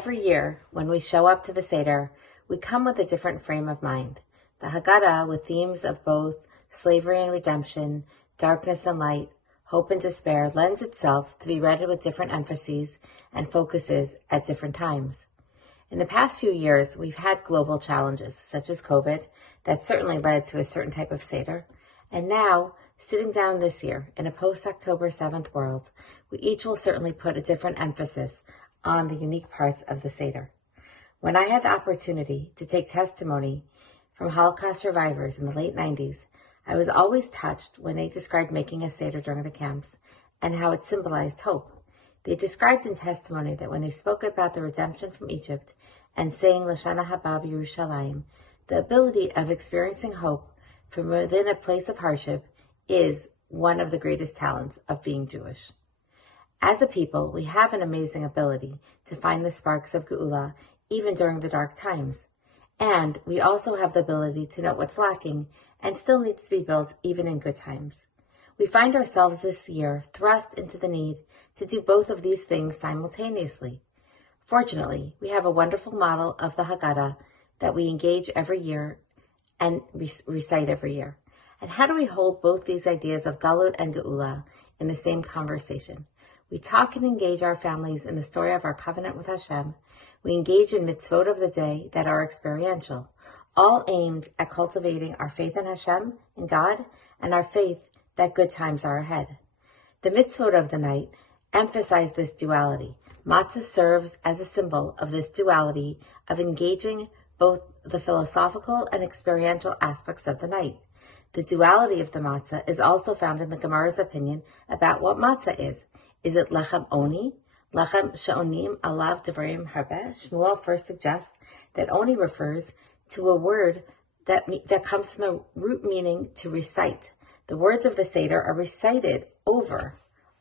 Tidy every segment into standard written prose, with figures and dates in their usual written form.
Every year, when we show up to the Seder, we come with a different frame of mind. The Haggadah, with themes of both slavery and redemption, darkness and light, hope and despair, lends itself to be read with different emphases and focuses at different times. In the past few years, we've had global challenges, such as COVID, that certainly led to a certain type of Seder. And now, sitting down this year in a post-October 7th world, we each will certainly put a different emphasis on the unique parts of the Seder. When I had the opportunity to take testimony from Holocaust survivors in the late 90s, I was always touched when they described making a Seder during the camps and how it symbolized hope. They described in testimony that when they spoke about the redemption from Egypt and saying L'Shana Haba Yerushalayim, the ability of experiencing hope from within a place of hardship is one of the greatest talents of being Jewish. As a people, we have an amazing ability to find the sparks of Geula even during the dark times. And we also have the ability to know what's lacking and still needs to be built even in good times. We find ourselves this year thrust into the need to do both of these things simultaneously. Fortunately, we have a wonderful model of the Haggadah that we engage every year and recite every year. And how do we hold both these ideas of Galut and Geula in the same conversation? We talk and engage our families in the story of our covenant with Hashem. We engage in mitzvot of the day that are experiential, all aimed at cultivating our faith in Hashem, in God, and our faith that good times are ahead. The mitzvot of the night emphasize this duality. Matzah serves as a symbol of this duality of engaging both the philosophical and experiential aspects of the night. The duality of the matzah is also found in the Gemara's opinion about what matzah is. Is it lechem oni? Lechem she'onim alav devrim harbeh? Shmuel first suggests that oni refers to a word that comes from the root meaning to recite. The words of the Seder are recited over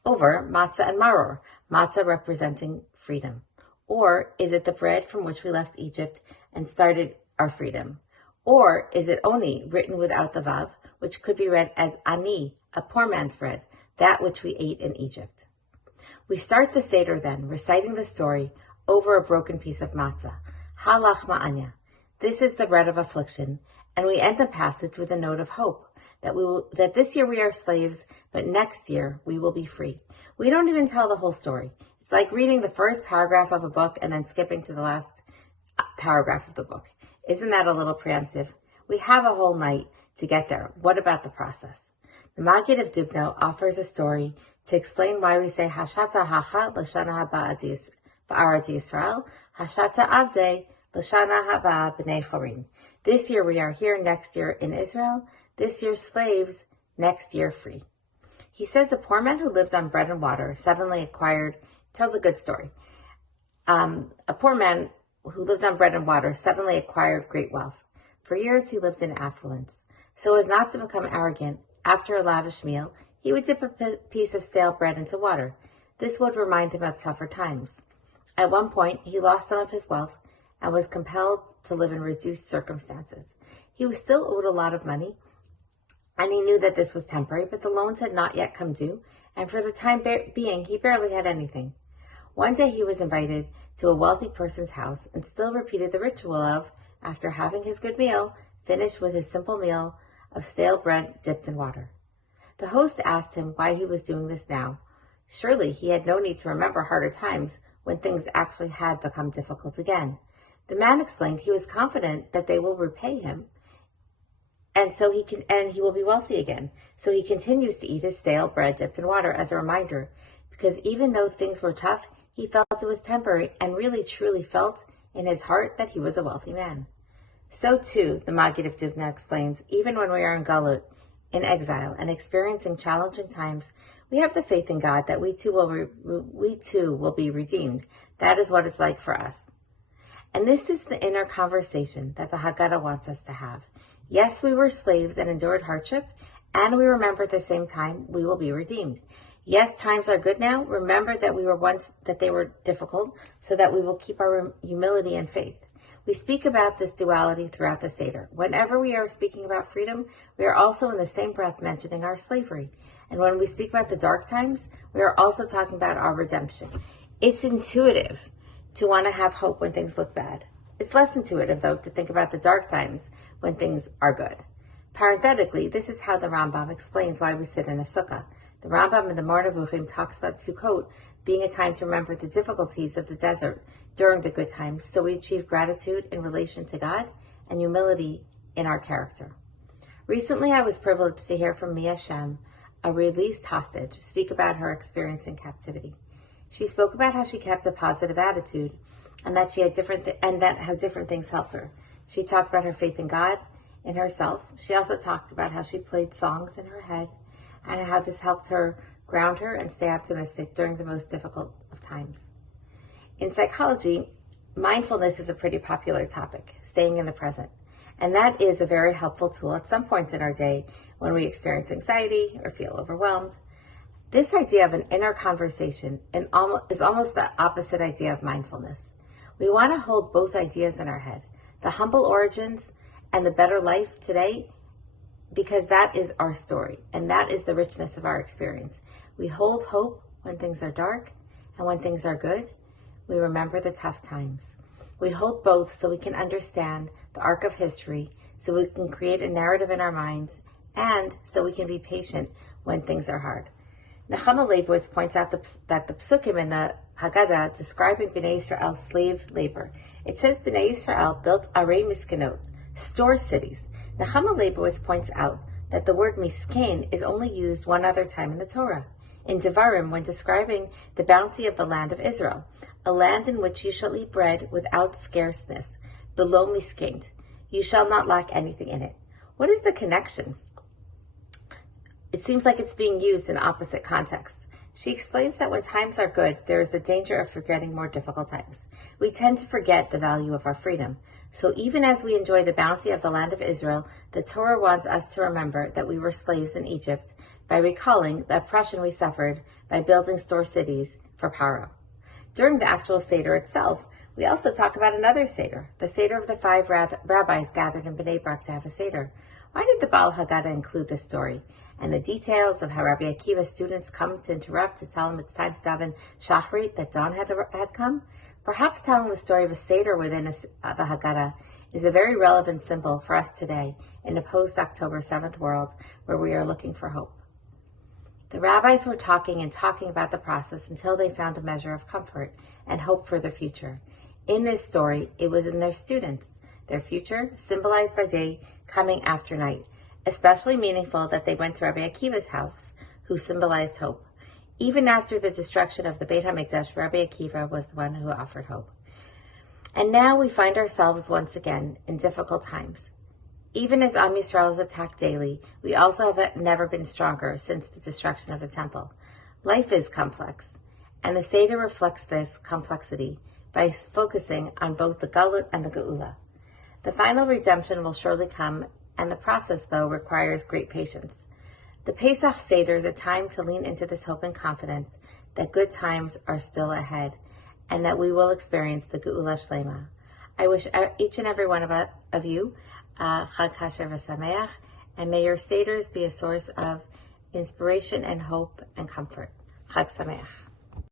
matzah and maror, matzah representing freedom. Or is it the bread from which we left Egypt and started our freedom? Or is it oni, written without the vav, which could be read as ani, a poor man's bread, that which we ate in Egypt? We start the Seder then, reciting the story over a broken piece of matzah. Halach ma'anya. This is the bread of affliction, and we end the passage with a note of hope that this year we are slaves, but next year we will be free. We don't even tell the whole story. It's like reading the first paragraph of a book and then skipping to the last paragraph of the book. Isn't that a little preemptive? We have a whole night to get there. What about the process? The Maggid of Dubno offers a story to explain why we say Hashata Hacha L'Shana Haba Ba'arat Yisrael, Hashata Avdei L'Shana Haba B'nei Chorin. This year we are here, next year in Israel. This year slaves, next year free. He says a poor man who lived on bread and water suddenly tells a good story. A poor man who lived on bread and water suddenly acquired great wealth. For years he lived in affluence. So as not to become arrogant, after a lavish meal, he would dip a piece of stale bread into water. This would remind him of tougher times. At one point, he lost some of his wealth and was compelled to live in reduced circumstances. He was still owed a lot of money, and he knew that this was temporary, but the loans had not yet come due, and for the time being, he barely had anything. One day he was invited to a wealthy person's house and still repeated the ritual of, after having his good meal, finish with his simple meal of stale bread dipped in water. The host asked him why he was doing this now. Surely he had no need to remember harder times when things actually had become difficult again. The man explained he was confident that they will repay him, and he will be wealthy again. So he continues to eat his stale bread dipped in water as a reminder, because even though things were tough, he felt it was temporary and really truly felt in his heart that he was a wealthy man. So too, the Maggid of Dubna explains, even when we are in Galut, in exile, and experiencing challenging times, we have the faith in God that we too will be redeemed. That is what it's like for us. And this is the inner conversation that the Haggadah wants us to have. Yes, we were slaves and endured hardship, and we remember at the same time we will be redeemed. Yes, times are good now. Remember that they were difficult, so that we will keep our humility and faith. We speak about this duality throughout the Seder. Whenever we are speaking about freedom, we are also in the same breath mentioning our slavery. And when we speak about the dark times, we are also talking about our redemption. It's intuitive to want to have hope when things look bad. It's less intuitive, though, to think about the dark times when things are good. Parenthetically, this is how the Rambam explains why we sit in a sukkah. The Rambam in the Moreh Nevuchim talks about Sukkot being a time to remember the difficulties of the desert during the good times, so we achieve gratitude in relation to God and humility in our character. Recently, I was privileged to hear from Mia Shem, a released hostage, speak about her experience in captivity. She spoke about how she kept a positive attitude and that she had how different things helped her. She talked about her faith in God, in herself. She also talked about how she played songs in her head and how this helped her ground her and stay optimistic during the most difficult of times. In psychology, mindfulness is a pretty popular topic, staying in the present. And that is a very helpful tool at some points in our day when we experience anxiety or feel overwhelmed. This idea of an inner conversation is almost the opposite idea of mindfulness. We want to hold both ideas in our head, the humble origins and the better life today, because that is our story and that is the richness of our experience. We hold hope when things are dark, and when things are good, we remember the tough times. We hold both so we can understand the arc of history, so we can create a narrative in our minds, and so we can be patient when things are hard. Nechama Leibowitz points out that the psukim in the Haggadah describing Bnei Yisrael's slave labor. It says Bnei Yisrael built arei miskenot, store cities. Nechama Leibowitz points out that the word misken is only used one other time in the Torah, in Devarim, when describing the bounty of the land of Israel, a land in which you shall eat bread without scarceness, below miskent. You shall not lack anything in it. What is the connection? It seems like it's being used in opposite contexts. She explains that when times are good, there is the danger of forgetting more difficult times. We tend to forget the value of our freedom. So even as we enjoy the bounty of the land of Israel, the Torah wants us to remember that we were slaves in Egypt by recalling the oppression we suffered by building store cities for Paro. During the actual Seder itself, we also talk about another Seder, the Seder of the 5 rabbis gathered in Bnei Brak to have a Seder. Why did the Baal Haggadah include this story? And the details of how Rabbi Akiva's students come to interrupt to tell him it's time to daven Shachrit, that dawn had come? Perhaps telling the story of a Seder within the Haggadah is a very relevant symbol for us today in a post-October 7th world where we are looking for hope. The rabbis were talking about the process until they found a measure of comfort and hope for the future. In this story, it was in their students, their future symbolized by day coming after night, especially meaningful that they went to Rabbi Akiva's house, who symbolized hope. Even after the destruction of the Beit HaMikdash, Rabbi Akiva was the one who offered hope. And now we find ourselves once again in difficult times. Even as Am Yisrael is attacked daily, we also have never been stronger since the destruction of the temple. Life is complex, and the Seder reflects this complexity by focusing on both the Galut and the Geula. The final redemption will surely come, and the process, though, requires great patience. The Pesach Seder is a time to lean into this hope and confidence that good times are still ahead, and that we will experience the Geula Shlema. I wish each and every one of you Chag Kasher v'Sameach, and may your Seders be a source of inspiration and hope and comfort. Chag Sameach.